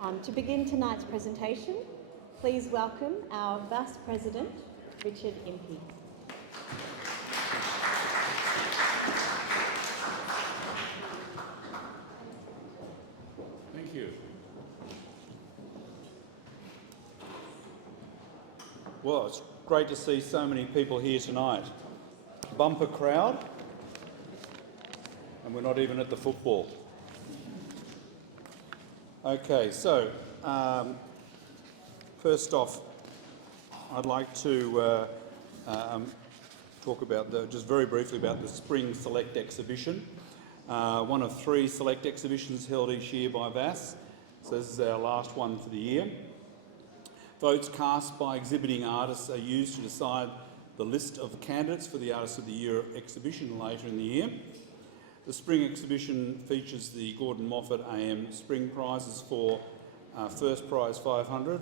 To begin tonight's presentation, please welcome our Vice President, Richard Impey. Thank you. Well, it's great to see so many people here tonight. Bumper crowd, and we're not even at the football. Okay, so first off, I'd like to talk about just very briefly about the Spring Select exhibition. One of 3 select exhibitions held each year by VAS, so this is our last one for the year. Votes cast by exhibiting artists are used to decide the list of candidates for the Artist of the Year exhibition later in the year. The Spring exhibition features the Gordon Moffat AM Spring Prizes for first prize $500,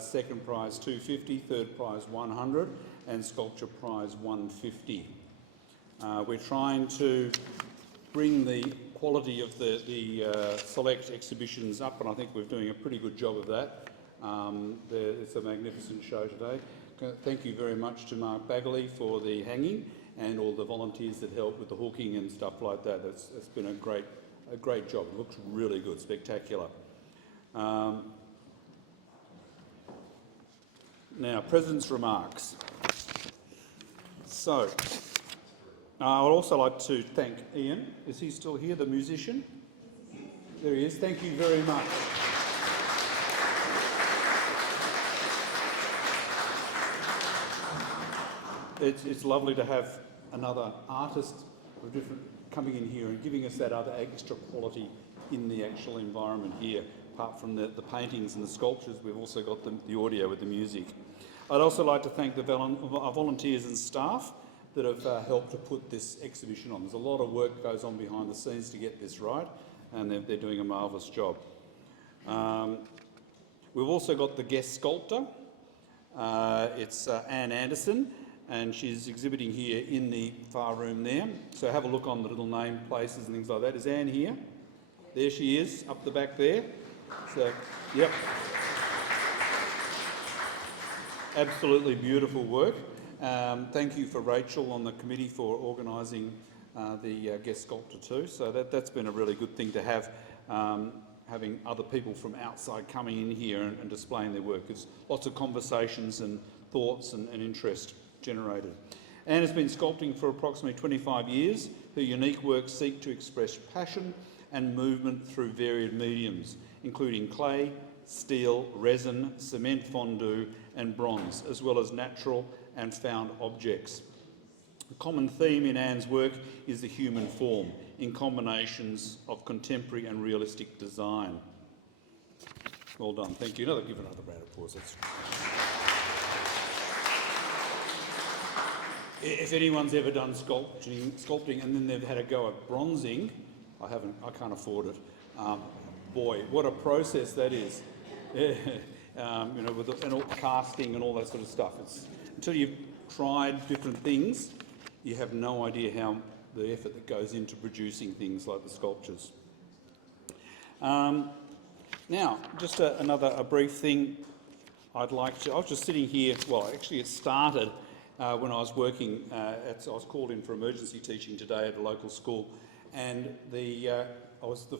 second prize $250, third prize $100, and sculpture prize $150. We're trying to bring the quality of the select exhibitions up, and I think we're doing a pretty good job of that. It's a magnificent show today. Thank you very much to Mark Bagley for the hanging and all the volunteers that helped with the hooking and stuff like that. It's been a great job. It looks really good, spectacular. Now, President's remarks. So, I'd also like to thank Ian. Is he still here, the musician? There he is. Thank you very much. It's lovely to have another artist of different coming in here and giving us that other extra quality in the actual environment here. Apart from the paintings and the sculptures, we've also got the audio with the music. I'd also like to thank the volunteers and staff that have helped to put this exhibition on. There's a lot of work goes on behind the scenes to get this right, and they're doing a marvellous job. We've also got the guest sculptor. It's Anne Anderson, and she's exhibiting here in the far room there. So have a look on the little name places and things like that. Is Anne here? There she is, up the back there. So, yep. Absolutely beautiful work. Thank you for Rachel on the committee for organising the guest sculptor too. So that's been a really good thing to have, having other people from outside coming in here and displaying their work. There's lots of conversations and thoughts and interest generated. Anne has been sculpting for approximately 25 years. Her unique works seek to express passion and movement through varied mediums, including clay, steel, resin, cement fondue and bronze, as well as natural and found objects. The common theme in Anne's work is the human form, in combinations of contemporary and realistic design. Well done, thank you. Give another round of applause. If anyone's ever done sculpting and then they've had a go at bronzing, I can't afford it. Boy, what a process that is. With all casting and all that sort of stuff. Until you've tried different things, you have no idea how the effort that goes into producing things like the sculptures. Now, just a brief thing I was just sitting here, well, actually it started when I was working, I was called in for emergency teaching today at a local school, and the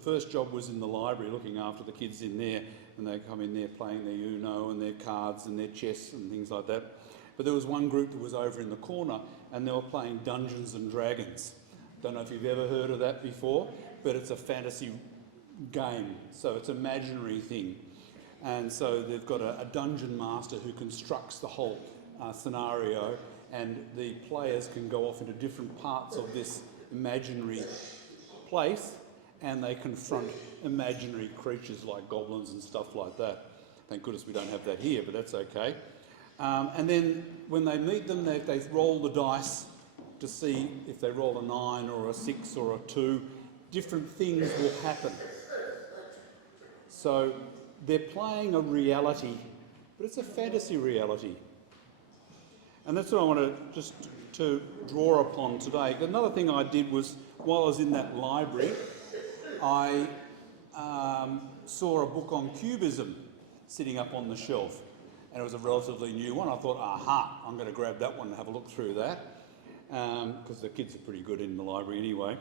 first job was in the library looking after the kids in there, and they come in there playing their Uno and their cards and their chess and things like that. But there was one group that was over in the corner and they were playing Dungeons and Dragons. Don't know if you've ever heard of that before, but it's a fantasy game, so it's an imaginary thing. And so they've got a dungeon master who constructs the whole scenario, and the players can go off into different parts of this imaginary place and they confront imaginary creatures like goblins and stuff like that. Thank goodness we don't have that here, but that's okay. And then when they meet them, they roll the dice to see if they roll a 9 or a 6 or a 2, different things will happen. So they're playing a reality, but it's a fantasy reality. And that's what I want to draw upon today. Another thing I did was, while I was in that library, I saw a book on cubism sitting up on the shelf, and it was a relatively new one. I thought, aha, I'm going to grab that one and have a look through that, because the kids are pretty good in the library anyway.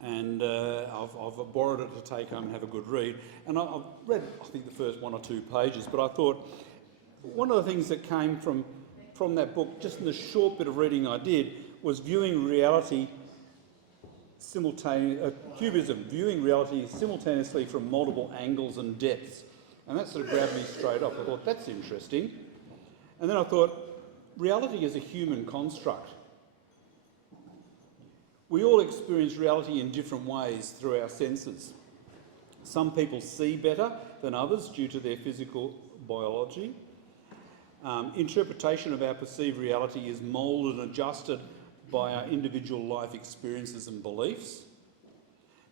And I've borrowed it to take home and have a good read. And I've read, I think, the first 1 or 2 pages, but I thought one of the things that came from that book, just in the short bit of reading I did, was viewing reality cubism, viewing reality simultaneously from multiple angles and depths. And that sort of grabbed me straight off. I thought, that's interesting. And then I thought, reality is a human construct. We all experience reality in different ways through our senses. Some people see better than others due to their physical biology. Interpretation of our perceived reality is moulded and adjusted by our individual life experiences and beliefs.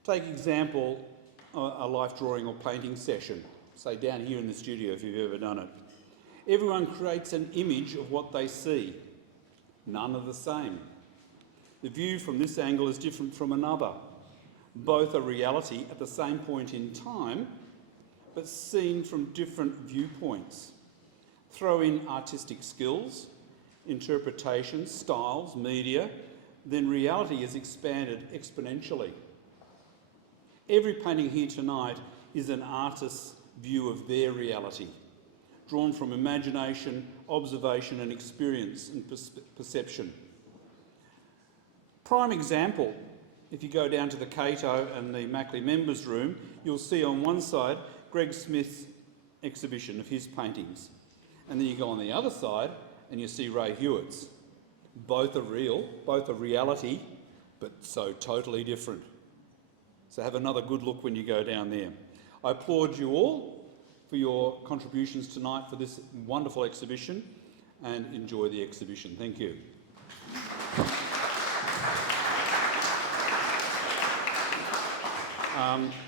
Take example, a life drawing or painting session, say down here in the studio if you've ever done it. Everyone creates an image of what they see. None are the same. The view from this angle is different from another. Both are reality at the same point in time, but seen from different viewpoints. Throw in artistic skills, interpretation, styles, media, then reality is expanded exponentially. Every painting here tonight is an artist's view of their reality, drawn from imagination, observation and experience and perception. Prime example, if you go down to the Cato and the Mackley Members Room, you'll see on one side Greg Smith's exhibition of his paintings. And then you go on the other side and you see Ray Hewitt's. Both are real, both are reality, but so totally different. So have another good look when you go down there. I applaud you all for your contributions tonight for this wonderful exhibition, and enjoy the exhibition. Thank you.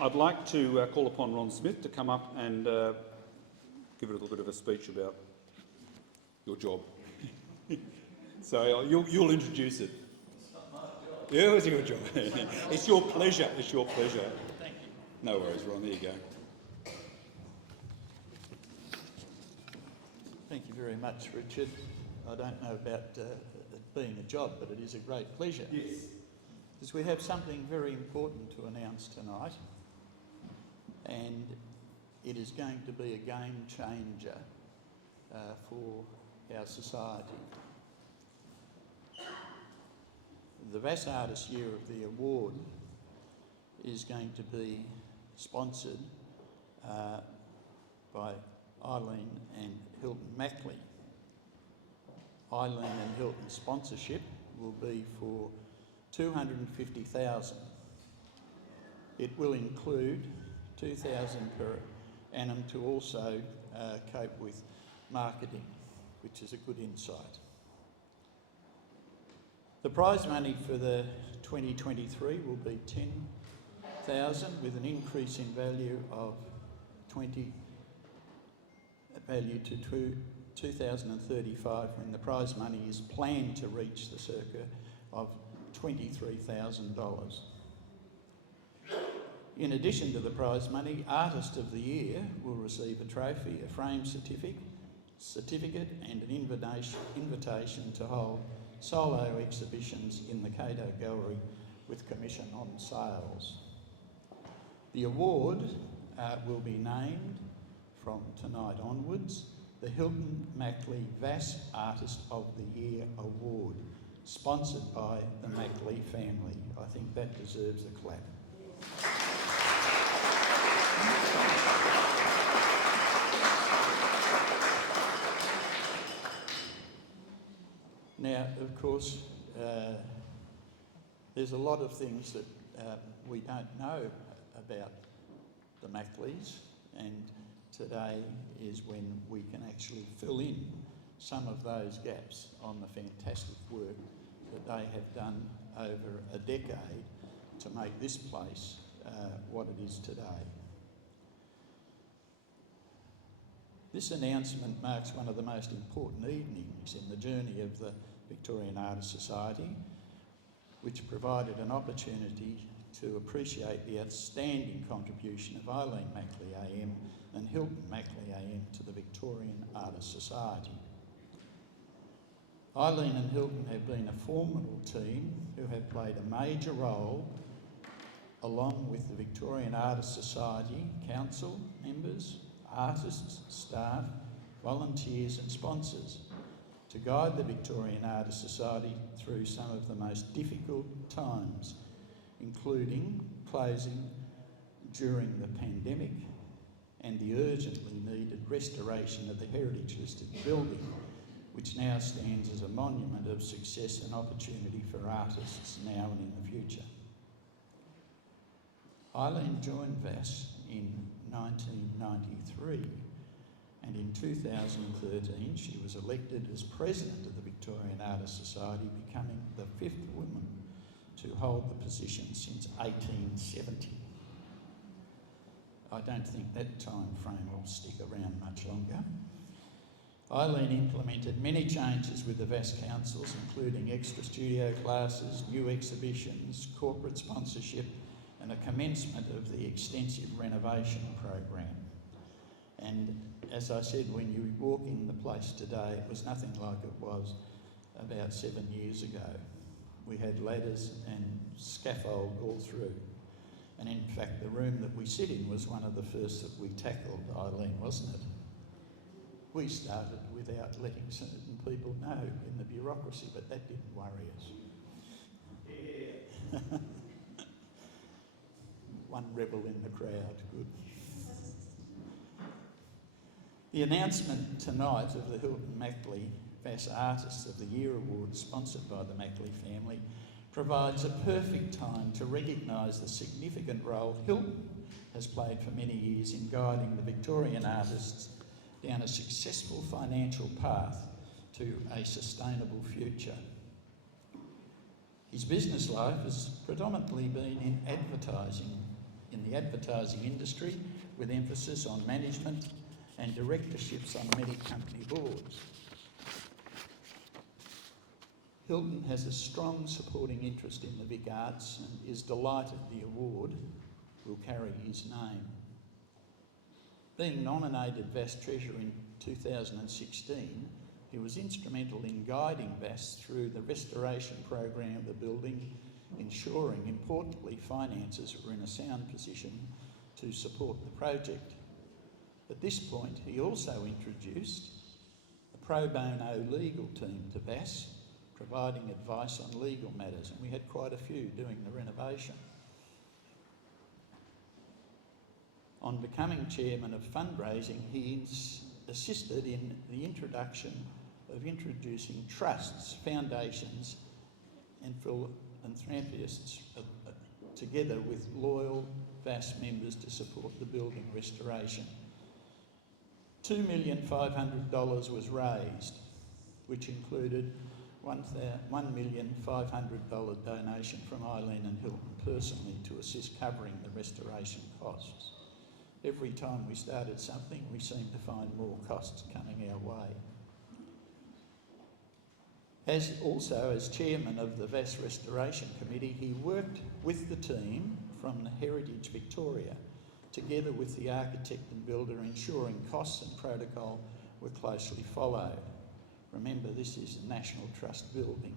I'd like to call upon Ron Smith to come up and give a little bit of a speech about your job. So you'll introduce it. It's not my job. Yeah, it's your job. It's your pleasure. It's your pleasure. Thank you. No worries, Ron. There you go. Thank you very much, Richard. I don't know about it being a job, but it is a great pleasure. Yes. Because we have something very important to announce tonight, and it is going to be a game changer for our society. The VIC Artists Year of the Award is going to be sponsored by Eileen and Hilton Mackley. Eileen and Hilton's sponsorship will be for $250,000. It will include $2,000 per annum to also cope with marketing, which is a good insight. The prize money for the 2023 will be $10,000 with an increase in value of value to 2035 when the prize money is planned to reach the circa of $23,000. In addition to the prize money, Artist of the Year will receive a trophy, a frame certificate and an invitation to hold solo exhibitions in the Cato Gallery with commission on sales. The award will be named from tonight onwards the Hilton Mackley VIC Artist of the Year Award, sponsored by the Mackley family. I think that deserves a clap. Now, of course, there's a lot of things that we don't know about the Mackleys, and today is when we can actually fill in some of those gaps on the fantastic work that they have done over a decade to make this place what it is today. This announcement marks one of the most important evenings in the journey of the Victorian Artists Society, which provided an opportunity to appreciate the outstanding contribution of Eileen Mackley AM and Hilton Mackley AM to the Victorian Artists Society. Eileen and Hilton have been a formidable team who have played a major role along with the Victorian Artists Society, council members, artists, staff, volunteers and sponsors to guide the Victorian Artists Society through some of the most difficult times, including closing during the pandemic and the urgently needed restoration of the heritage-listed building, which now stands as a monument of success and opportunity for artists now and in the future. Eileen joined VAS in 1993, and in 2013 she was elected as President of the Victorian Artists Society, becoming the 5th woman to hold the position since 1870. I don't think that time frame will stick around much longer. Eileen implemented many changes with the VAS councils, including extra studio classes, new exhibitions, corporate sponsorship, and a commencement of the extensive renovation program. And as I said, when you walk in the place today, it was nothing like it was about 7 years ago. We had ladders and scaffold all through. And in fact, the room that we sit in was one of the first that we tackled, Eileen, wasn't it? We started without letting certain people know in the bureaucracy, but that didn't worry us. Yeah. One rebel in the crowd, good. The announcement tonight of the Hilton Mackley VAS Artists of the Year Award, sponsored by the Mackley family, provides a perfect time to recognise the significant role Hilton has played for many years in guiding the Victorian artists down a successful financial path to a sustainable future. His business life has predominantly been in the advertising industry, with emphasis on management and directorships on many company boards. Hilton has a strong supporting interest in the VIC Arts and is delighted the award will carry his name. Being nominated VAS Treasurer in 2016, he was instrumental in guiding VAS through the restoration program of the building, ensuring, importantly, finances were in a sound position to support the project. At this point, he also introduced a pro bono legal team to VAS, providing advice on legal matters, and we had quite a few doing the renovation. On becoming chairman of fundraising, he assisted in the introducing trusts, foundations and philanthropists together with loyal VAS members to support the building restoration. $2,500,000 was raised, which included $1,500,000 donation from Eileen and Hilton personally to assist covering the restoration costs. Every time we started something, we seemed to find more costs coming our way. As chairman of the VAS Restoration Committee, he worked with the team from the Heritage Victoria, together with the architect and builder, ensuring costs and protocol were closely followed. Remember, this is a National Trust building.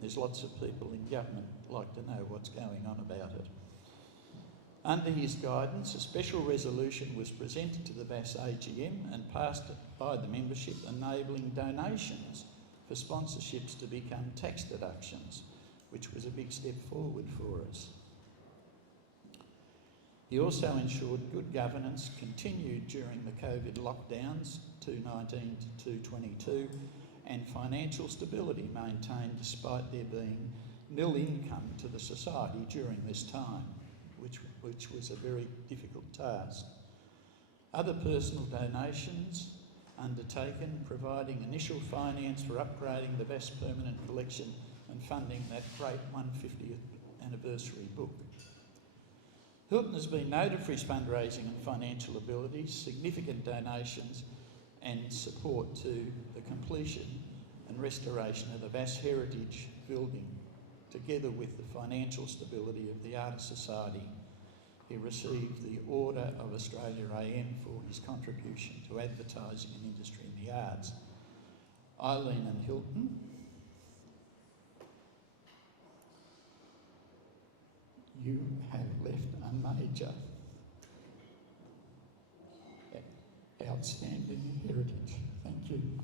There's lots of people in government like to know what's going on about it. Under his guidance, a special resolution was presented to the VAS AGM and passed by the membership, enabling donations for sponsorships to become tax deductions, which was a big step forward for us. He also ensured good governance continued during the COVID lockdowns, 2019 to 2022, and financial stability maintained despite there being nil income to the society during this time, which was a very difficult task. Other personal donations undertaken, providing initial finance for upgrading the VAS permanent collection and funding that great 150th anniversary book. Hilton has been noted for his fundraising and financial abilities, significant donations and support to the completion and restoration of the VAS Heritage building together with the financial stability of the Artists Society, he received the Order of Australia AM for his contribution to advertising and industry in the arts. Eileen and Hilton, you have left a major, outstanding heritage. Thank you.